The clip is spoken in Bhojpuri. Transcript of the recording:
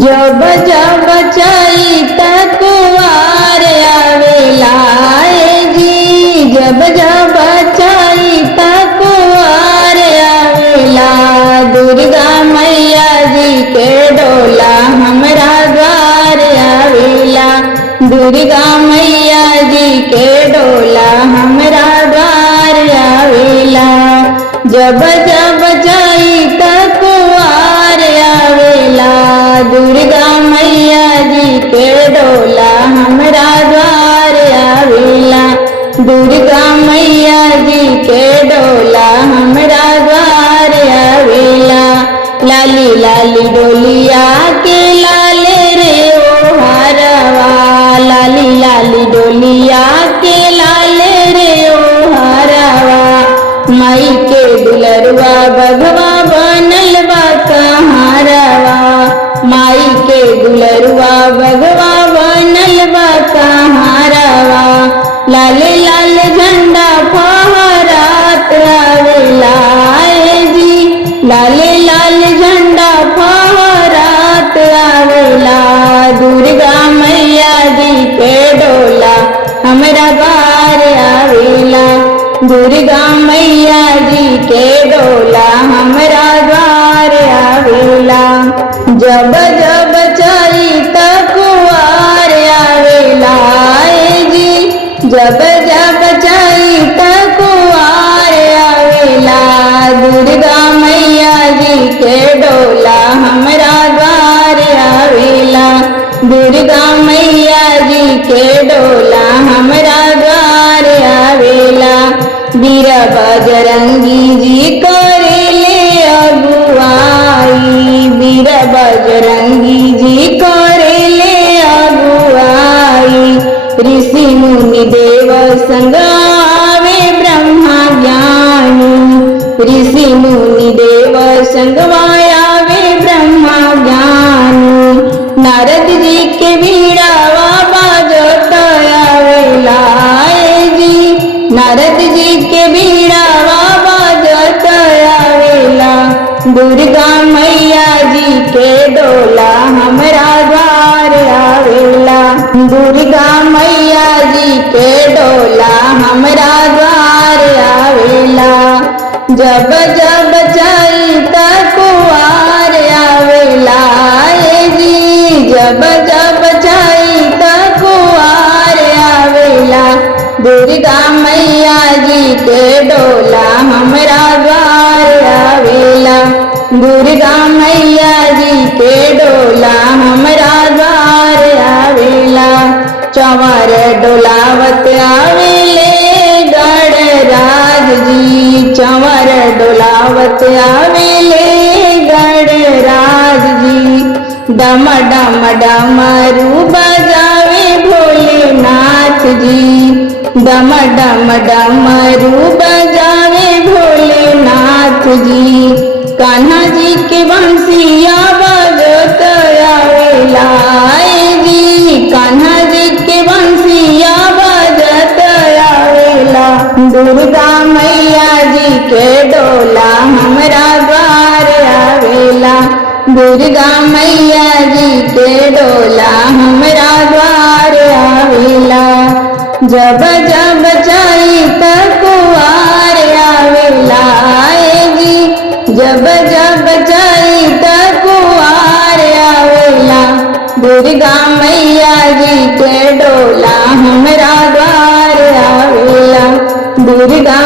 जब जब चैता कुवार आवेला जी, जब जब चैता कुवार आवेला, दुर्गा मैया जी के डोला हमरा द्वार आवेला, दुर्गा मैया जी के डोला हमरा द्वार आवेला। जब जब चैता कुवार आवेला, दुर्गा मैया जी के डोला हमरा द्वार आवेला, दुर्गा मैया जी के डोला हमरा द्वार आवेला। लाली लाली डोलिया के लाले रे ओ हरवा, लाली लाली डोलिया के लाले रे ओ हरवा, माई के दुलरवा बघवा बनल बा कहारवा, माई के दुलरवा बघवा बनल बा कहारवा। लाल लाल झंडा फहरात आवेला जी, लाल लाल झंडा फहरात आवेला, दुर्गा मैया जी के डोला हमरा द्वार आवेला, दुर्गा मैया जी के डोला हमरा द्वार आवेला। जब जब चैता कुवार आवेला जी, जब जब चैता कुवार आवेला, दुर्गा मैया जी के डोला हमरा द्वार आवेला, दुर्गा मैया जी के डोला हमरा द्वार आवेला। वीर बजरंगी जी करेले अगुवाई, वीर बजरंगी जी करेले अगुवाई, ऋषि मुनि देव संग आवे ब्रह्मा ज्ञानी, ऋषि मुनि देव संग आवे ब्रह्मा ज्ञानी, नारद जी के वीणावा बाजत आवेला जी, नारद जी के वीणावा बाजत आवेला, दुर्गा मैया जी के डोला हमरा द्वार आवेला, दुर्गा मैया जी के डोला हमरा द्वार आवेला। जब जब चैता कुवार आवेला जी, जब जब चैता कुवार आवेला, दुर्गा मैया जी के डोला हमरा द्वार आवेला, दुर्गा मैया जी के डोला हमरा द्वार आवेला। चंवर डोलावत आवेले गणराज जी, चंवर डोलावत आवेले गणराज जी, डम डम डमरू बजावे भोलेनाथ जी, डम डम डमरू बजावे भोलेनाथ जी, कान्हा जी के बंसिया बजत आवेला जी, कान्हा जी के बंसिया बजत आवेला, दुर्गा मैया जी के डोला हमरा द्वार आवेला, दुर्गा मैया जी के डोला हमरा द्वार आवेला। जब जब चैता कुवार आवेला जी, जब जब चैता कुवार आवेला, दुर्गा मैया जी के डोला हमरा द्वार आवेला, दुर्गा